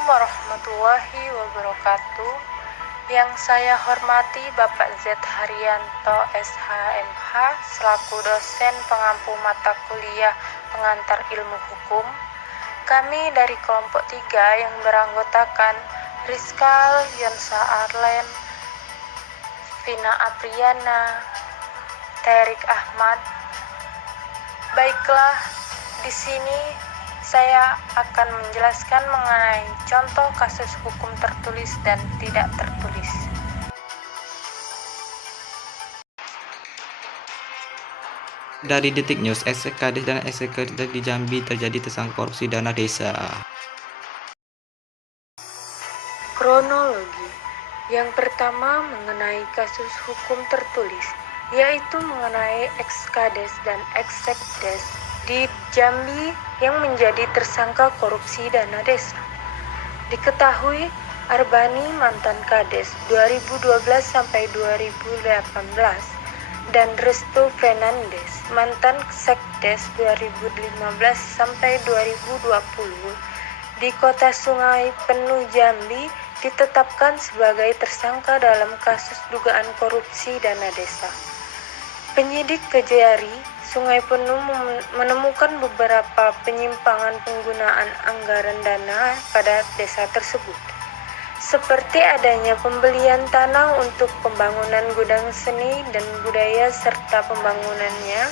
Assalamualaikum warahmatullahi wabarakatuh. Yang saya hormati Bapak Z. Haryanto SHMH selaku dosen pengampu mata kuliah pengantar ilmu hukum. Kami dari kelompok 3 yang beranggotakan Rizkal, Yonsa Arlen, Vina Apriana, Terik Ahmad. Baiklah, di sini saya akan menjelaskan mengenai contoh kasus hukum tertulis dan tidak tertulis. Dari Detik News, SKD dan SKD di Jambi terjadi tersangka korupsi dana desa. Kronologi. Yang pertama mengenai kasus hukum tertulis, yaitu mengenai ex-Kades dan ex-Sekdes di Jambi yang menjadi tersangka korupsi dana desa. Diketahui Arbani mantan Kades 2012 sampai 2018 dan Restu Fernandes mantan Sekdes 2015 sampai 2020 di Kota Sungai Penuh Jambi ditetapkan sebagai tersangka dalam kasus dugaan korupsi dana desa. Penyidik Kejari Sungai Penuh menemukan beberapa penyimpangan penggunaan anggaran dana pada desa tersebut, seperti adanya pembelian tanah untuk pembangunan gudang seni dan budaya serta pembangunannya,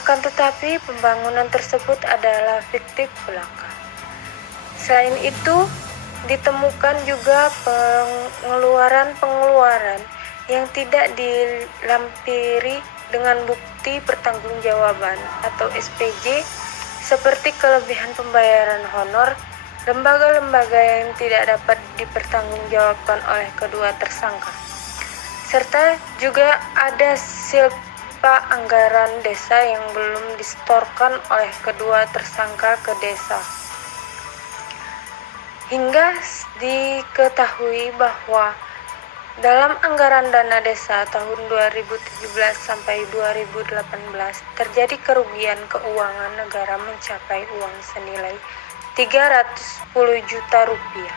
akan tetapi pembangunan tersebut adalah fiktif belaka. Selain itu, ditemukan juga pengeluaran yang tidak dilampiri dengan bukti pertanggungjawaban atau SPJ, seperti kelebihan pembayaran honor, lembaga-lembaga yang tidak dapat dipertanggungjawabkan oleh kedua tersangka, serta juga ada silpa anggaran desa yang belum disetorkan oleh kedua tersangka ke desa. Hingga diketahui bahwa dalam anggaran dana desa tahun 2017 sampai 2018 terjadi kerugian keuangan negara mencapai uang senilai 310 juta rupiah.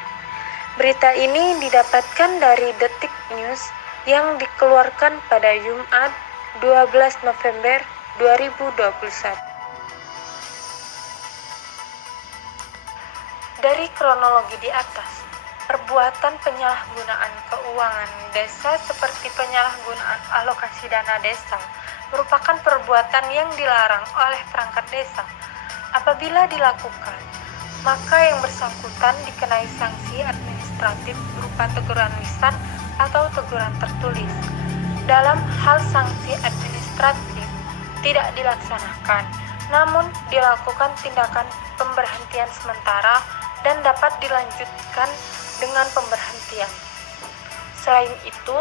Berita ini didapatkan dari Detik News yang dikeluarkan pada Jumat 12 November 2021. Dari kronologi di atas, perbuatan penyalahgunaan keuangan desa seperti penyalahgunaan alokasi dana desa merupakan perbuatan yang dilarang oleh perangkat desa. Apabila dilakukan, maka yang bersangkutan dikenai sanksi administratif berupa teguran lisan atau teguran tertulis. Dalam hal sanksi administratif tidak dilaksanakan, namun dilakukan tindakan pemberhentian sementara dan dapat dilanjutkan dengan pemberhentian. Selain itu,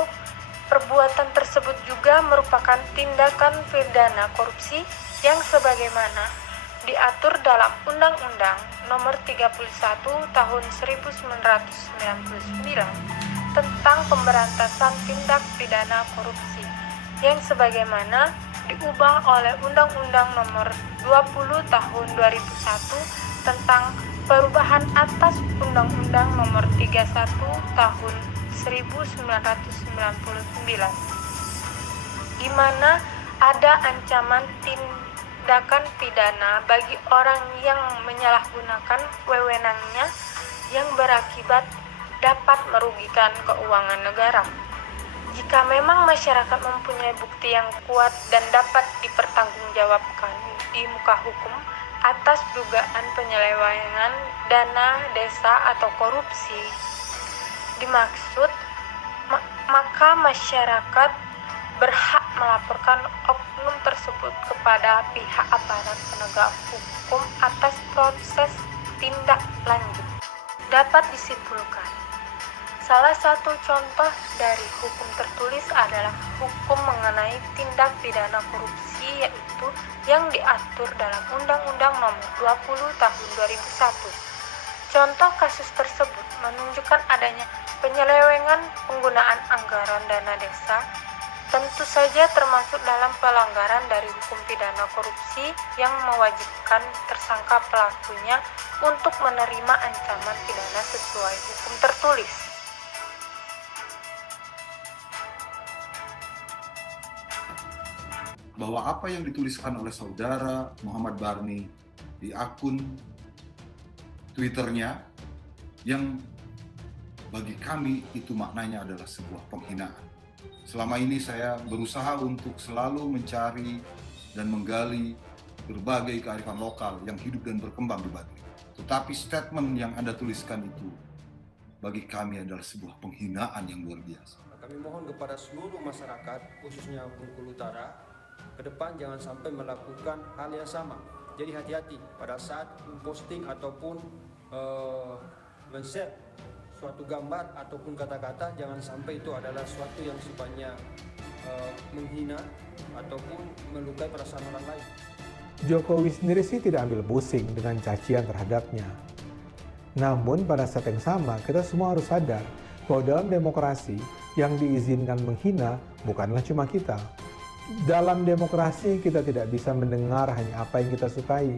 perbuatan tersebut juga merupakan tindakan pidana korupsi yang sebagaimana diatur dalam Undang-Undang Nomor 31 Tahun 1999 tentang Pemberantasan Tindak Pidana Korupsi yang sebagaimana diubah oleh Undang-Undang Nomor 20 Tahun 2001 tentang perubahan atas Undang-Undang Nomor 31 Tahun 1999, di mana ada ancaman tindakan pidana bagi orang yang menyalahgunakan wewenangnya yang berakibat dapat merugikan keuangan negara. Jika memang masyarakat mempunyai bukti yang kuat dan dapat dipertanggungjawabkan di muka hukum atas dugaan penyelewengan dana desa atau korupsi dimaksud, maka masyarakat berhak melaporkan oknum tersebut kepada pihak aparat penegak hukum atas proses tindak lanjut. Dapat disimpulkan, salah satu contoh dari hukum tertulis adalah hukum mengenai tindak pidana korupsi, yaitu yang diatur dalam Undang-Undang Nomor 20 Tahun 2001. Contoh kasus tersebut menunjukkan adanya penyelewengan penggunaan anggaran dana desa tentu saja termasuk dalam pelanggaran dari hukum pidana korupsi yang mewajibkan tersangka pelakunya untuk menerima ancaman pidana sesuai hukum tertulis. Bahwa apa yang dituliskan oleh saudara Muhammad Barni di akun Twitternya yang bagi kami itu maknanya adalah sebuah penghinaan. Selama ini saya berusaha untuk selalu mencari dan menggali berbagai kearifan lokal yang hidup dan berkembang di Baduy. Tetapi statement yang Anda tuliskan itu bagi kami adalah sebuah penghinaan yang luar biasa. Kami mohon kepada seluruh masyarakat, khususnya Bengkulu Utara, ke depan jangan sampai melakukan hal yang sama. Jadi hati-hati pada saat posting ataupun men-share suatu gambar ataupun kata-kata, jangan sampai itu adalah suatu yang sifatnya menghina ataupun melukai perasaan orang lain. Jokowi sendiri sih tidak ambil pusing dengan cacian terhadapnya. Namun pada saat yang sama kita semua harus sadar bahwa dalam demokrasi yang diizinkan menghina bukanlah cuma kita. Dalam demokrasi kita tidak bisa mendengar hanya apa yang kita sukai.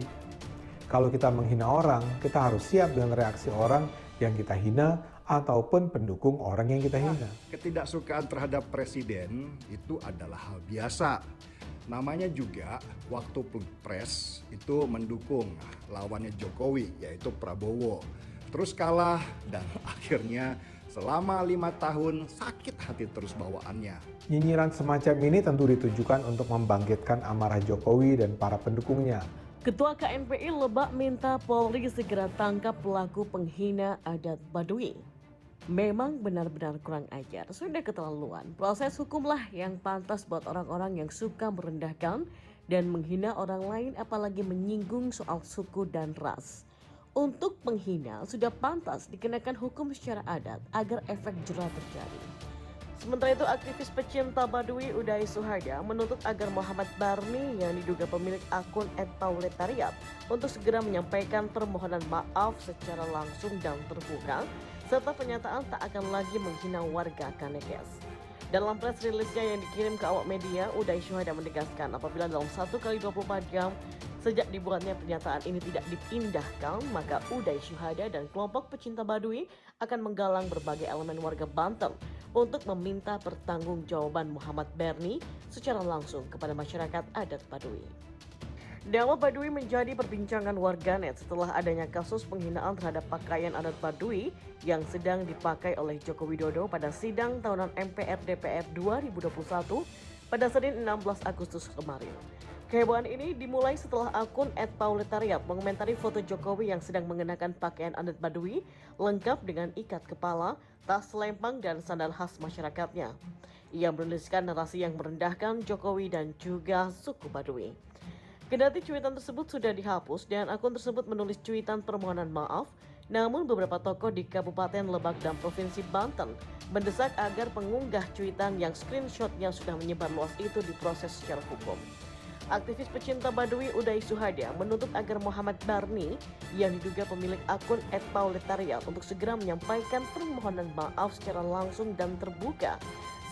Kalau kita menghina orang, kita harus siap dengan reaksi orang yang kita hina ataupun pendukung orang yang kita hina. Ketidaksukaan terhadap presiden itu adalah hal biasa. Namanya juga waktu pilpres itu mendukung lawannya Jokowi yaitu Prabowo. Terus kalah dan akhirnya selama 5 tahun sakit hati terus bawaannya. Nyinyiran semacam ini tentu ditujukan untuk membangkitkan amarah Jokowi dan para pendukungnya. Ketua KNPI Lebak minta Polri segera tangkap pelaku penghina adat Baduy. Memang benar-benar kurang ajar, sudah keterlaluan. Proses hukumlah yang pantas buat orang-orang yang suka merendahkan dan menghina orang lain, apalagi menyinggung soal suku dan ras. Untuk penghina sudah pantas dikenakan hukum secara adat agar efek jerah terjadi. Sementara itu, aktivis pecinta Baduy Uday Suhada menuntut agar Muhammad Barni yang diduga pemilik akun @pauletariat untuk segera menyampaikan permohonan maaf secara langsung dan terbuka, serta pernyataan tak akan lagi menghina warga Kanekes. Dalam press rilisnya yang dikirim ke awak media, Uday Suhada menegaskan apabila dalam 1x24 jam sejak dibuatnya pernyataan ini tidak dipindahkan, maka Uday Suhada dan kelompok pecinta Baduy akan menggalang berbagai elemen warga Banten untuk meminta pertanggungjawaban Muhammad Barni secara langsung kepada masyarakat adat Baduy. Nama Baduy menjadi perbincangan warganet setelah adanya kasus penghinaan terhadap pakaian adat Baduy yang sedang dipakai oleh Joko Widodo pada sidang tahunan MPR DPR 2021 pada Senin 16 Agustus kemarin. Kehebohan ini dimulai setelah akun @pauletariat mengomentari foto Jokowi yang sedang mengenakan pakaian adat Baduy lengkap dengan ikat kepala, tas selempang dan sandal khas masyarakatnya. Ia menuliskan narasi yang merendahkan Jokowi dan juga suku Baduy. Kendati cuitan tersebut sudah dihapus dan akun tersebut menulis cuitan permohonan maaf, namun beberapa tokoh di Kabupaten Lebak dan Provinsi Banten mendesak agar pengunggah cuitan yang screenshotnya sudah menyebar luas itu diproses secara hukum. Aktivis pecinta Baduy Uday Suhada menuntut agar Muhammad Barni yang diduga pemilik akun @pauletariat untuk segera menyampaikan permohonan maaf secara langsung dan terbuka,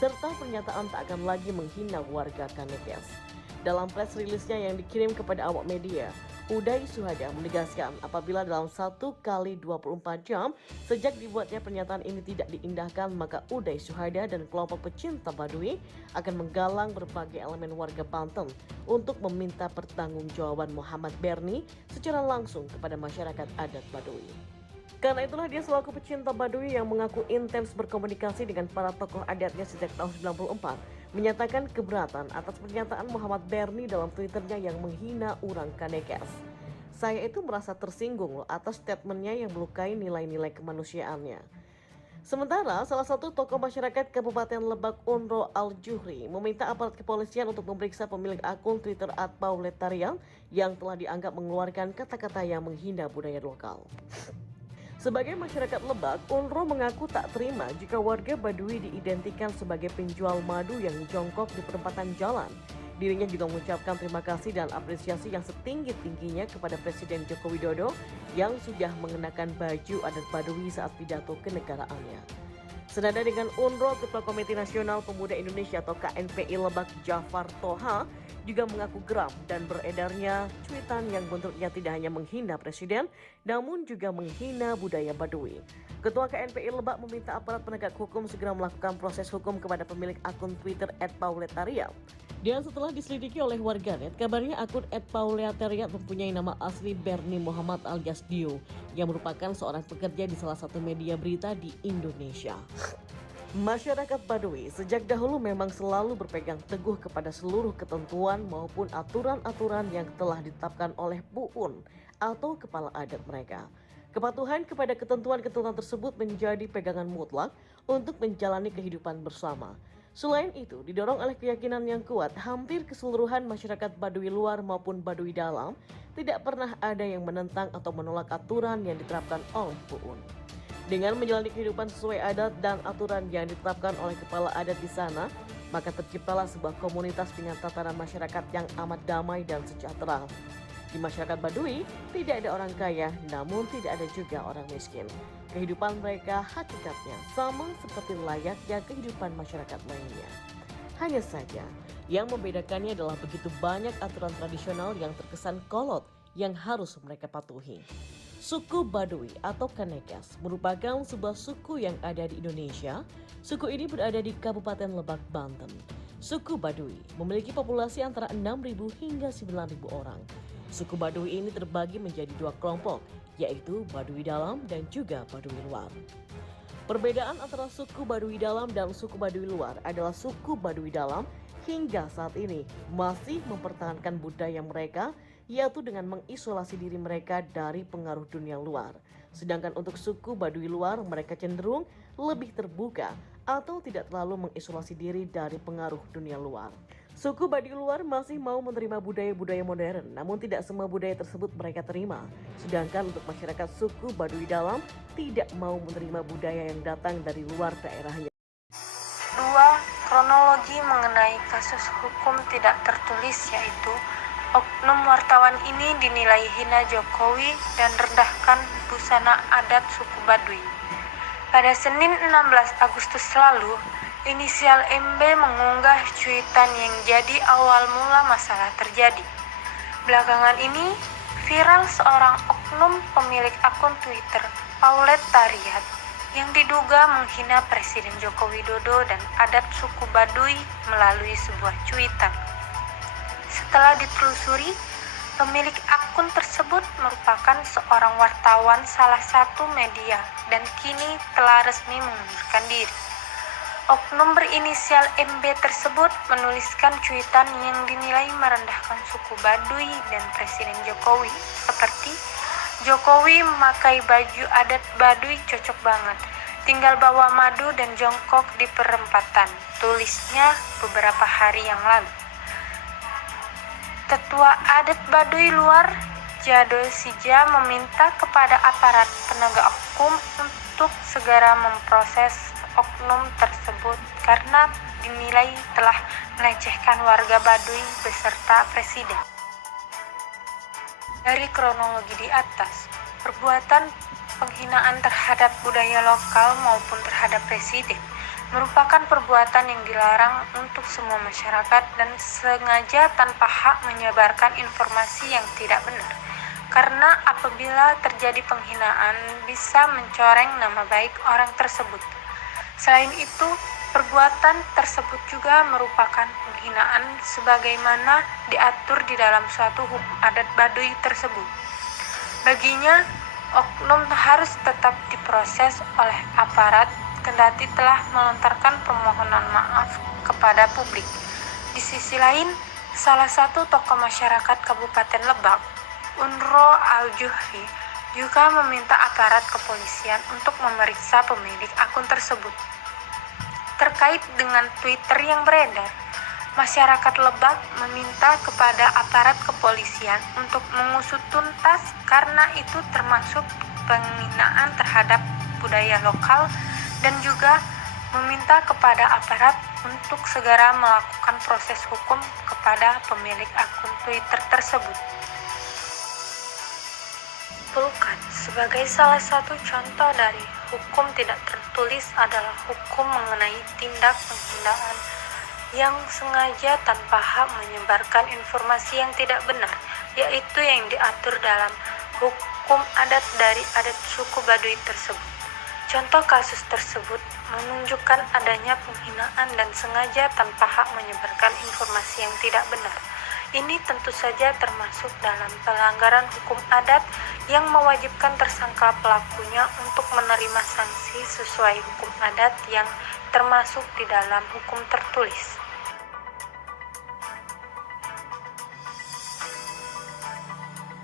serta pernyataan tak akan lagi menghina warga Kanekes. Dalam press rilisnya yang dikirim kepada awak media, Uday Suhada menegaskan apabila dalam 1x24 jam sejak dibuatnya pernyataan ini tidak diindahkan, maka Uday Suhada dan kelompok pecinta Baduy akan menggalang berbagai elemen warga Banten untuk meminta pertanggungjawaban Muhammad Barni secara langsung kepada masyarakat adat Baduy. Karena itulah dia selaku pecinta Baduy yang mengaku intens berkomunikasi dengan para tokoh adatnya sejak tahun 94, menyatakan keberatan atas pernyataan Muhammad Barni dalam Twitternya yang menghina orang Kanekes. Saya itu merasa tersinggung loh atas statementnya yang melukai nilai-nilai kemanusiaannya. Sementara salah satu tokoh masyarakat Kabupaten Lebak, Unro Al-Juhri, meminta aparat kepolisian untuk memeriksa pemilik akun Twitter @pauletariat yang telah dianggap mengeluarkan kata-kata yang menghina budaya lokal. Sebagai masyarakat Lebak, Unro mengaku tak terima jika warga Baduy diidentikan sebagai penjual madu yang jongkok di perempatan jalan. Dirinya juga mengucapkan terima kasih dan apresiasi yang setinggi-tingginya kepada Presiden Joko Widodo yang sudah mengenakan baju adat Baduy saat pidato kenegaraannya. Senada dengan UNRO, Ketua Komite Nasional Pemuda Indonesia atau KNPI Lebak Jafar Toha juga mengaku geram dan beredarnya cuitan yang bentuknya tidak hanya menghina presiden, namun juga menghina budaya Baduy. Ketua KNPI Lebak meminta aparat penegak hukum segera melakukan proses hukum kepada pemilik akun Twitter @pauletariat. Dan setelah diselidiki oleh warganet, kabarnya akun @pauletariat mempunyai nama asli Berni Muhammad alias Dio, yang merupakan seorang pekerja di salah satu media berita di Indonesia. Masyarakat Baduy sejak dahulu memang selalu berpegang teguh kepada seluruh ketentuan maupun aturan-aturan yang telah ditetapkan oleh Pu'un atau kepala adat mereka. Kepatuhan kepada ketentuan-ketentuan tersebut menjadi pegangan mutlak untuk menjalani kehidupan bersama. Selain itu, didorong oleh keyakinan yang kuat, hampir keseluruhan masyarakat Baduy luar maupun Baduy dalam tidak pernah ada yang menentang atau menolak aturan yang diterapkan oleh Pu'un. Dengan menjalani kehidupan sesuai adat dan aturan yang ditetapkan oleh kepala adat di sana, maka terciptalah sebuah komunitas dengan tatanan masyarakat yang amat damai dan sejahtera. Di masyarakat Baduy, tidak ada orang kaya, namun tidak ada juga orang miskin. Kehidupan mereka hakikatnya sama seperti layaknya kehidupan masyarakat lainnya. Hanya saja, yang membedakannya adalah begitu banyak aturan tradisional yang terkesan kolot yang harus mereka patuhi. Suku Baduy atau Kanekas merupakan sebuah suku yang ada di Indonesia. Suku ini berada di Kabupaten Lebak, Banten. Suku Baduy memiliki populasi antara 6.000 hingga 9.000 orang. Suku Baduy ini terbagi menjadi dua kelompok, yaitu Baduy dalam dan juga Baduy luar. Perbedaan antara suku Baduy dalam dan suku Baduy luar adalah suku Baduy dalam hingga saat ini masih mempertahankan budaya mereka, yaitu dengan mengisolasi diri mereka dari pengaruh dunia luar. Sedangkan untuk suku Baduy luar, mereka cenderung lebih terbuka atau tidak terlalu mengisolasi diri dari pengaruh dunia luar. Suku Baduy luar masih mau menerima budaya-budaya modern, namun tidak semua budaya tersebut mereka terima. Sedangkan untuk masyarakat suku Baduy dalam tidak mau menerima budaya yang datang dari luar daerahnya. 2. Kronologi mengenai kasus hukum tidak tertulis, yaitu oknum wartawan ini dinilai hina Jokowi dan rendahkan busana adat suku Baduy. Pada Senin 16 Agustus lalu, inisial MB mengunggah cuitan yang jadi awal mula masalah terjadi. Belakangan ini, viral seorang oknum pemilik akun Twitter, Pauletariat, yang diduga menghina Presiden Joko Widodo dan adat suku Baduy melalui sebuah cuitan. Setelah ditelusuri, pemilik akun tersebut merupakan seorang wartawan salah satu media dan kini telah resmi mengundurkan diri. Oknum berinisial MB tersebut menuliskan cuitan yang dinilai merendahkan suku Baduy dan Presiden Jokowi, seperti Jokowi memakai baju adat Baduy cocok banget, tinggal bawa madu dan jongkok di perempatan, tulisnya beberapa hari yang lalu. Ketua adat Baduy luar, Jadol Sija, meminta kepada aparat penegak hukum untuk segera memproses oknum tersebut karena dinilai telah melecehkan warga Baduy beserta presiden. Dari kronologi di atas, perbuatan penghinaan terhadap budaya lokal maupun terhadap presiden merupakan perbuatan yang dilarang untuk semua masyarakat dan sengaja tanpa hak menyebarkan informasi yang tidak benar. Karena apabila terjadi penghinaan bisa mencoreng nama baik orang tersebut. Selain itu, perbuatan tersebut juga merupakan penghinaan sebagaimana diatur di dalam suatu hukum adat Baduy tersebut. Baginya, oknum harus tetap diproses oleh aparat kendati telah melontarkan permohonan maaf kepada publik. Di sisi lain, salah satu tokoh masyarakat Kabupaten Lebak, Unro Al-Juhri, juga meminta aparat kepolisian untuk memeriksa pemilik akun tersebut. Terkait dengan Twitter yang beredar, masyarakat Lebak meminta kepada aparat kepolisian untuk mengusut tuntas karena itu termasuk penghinaan terhadap budaya lokal dan juga meminta kepada aparat untuk segera melakukan proses hukum kepada pemilik akun Twitter tersebut. Pelukan sebagai salah satu contoh dari hukum tidak tertulis adalah hukum mengenai tindak penghinaan yang sengaja tanpa hak menyebarkan informasi yang tidak benar, yaitu yang diatur dalam hukum adat dari adat suku Baduy tersebut. Contoh kasus tersebut menunjukkan adanya penghinaan dan sengaja tanpa hak menyebarkan informasi yang tidak benar. Ini tentu saja termasuk dalam pelanggaran hukum adat yang mewajibkan tersangka pelakunya untuk menerima sanksi sesuai hukum adat yang termasuk di dalam hukum tertulis.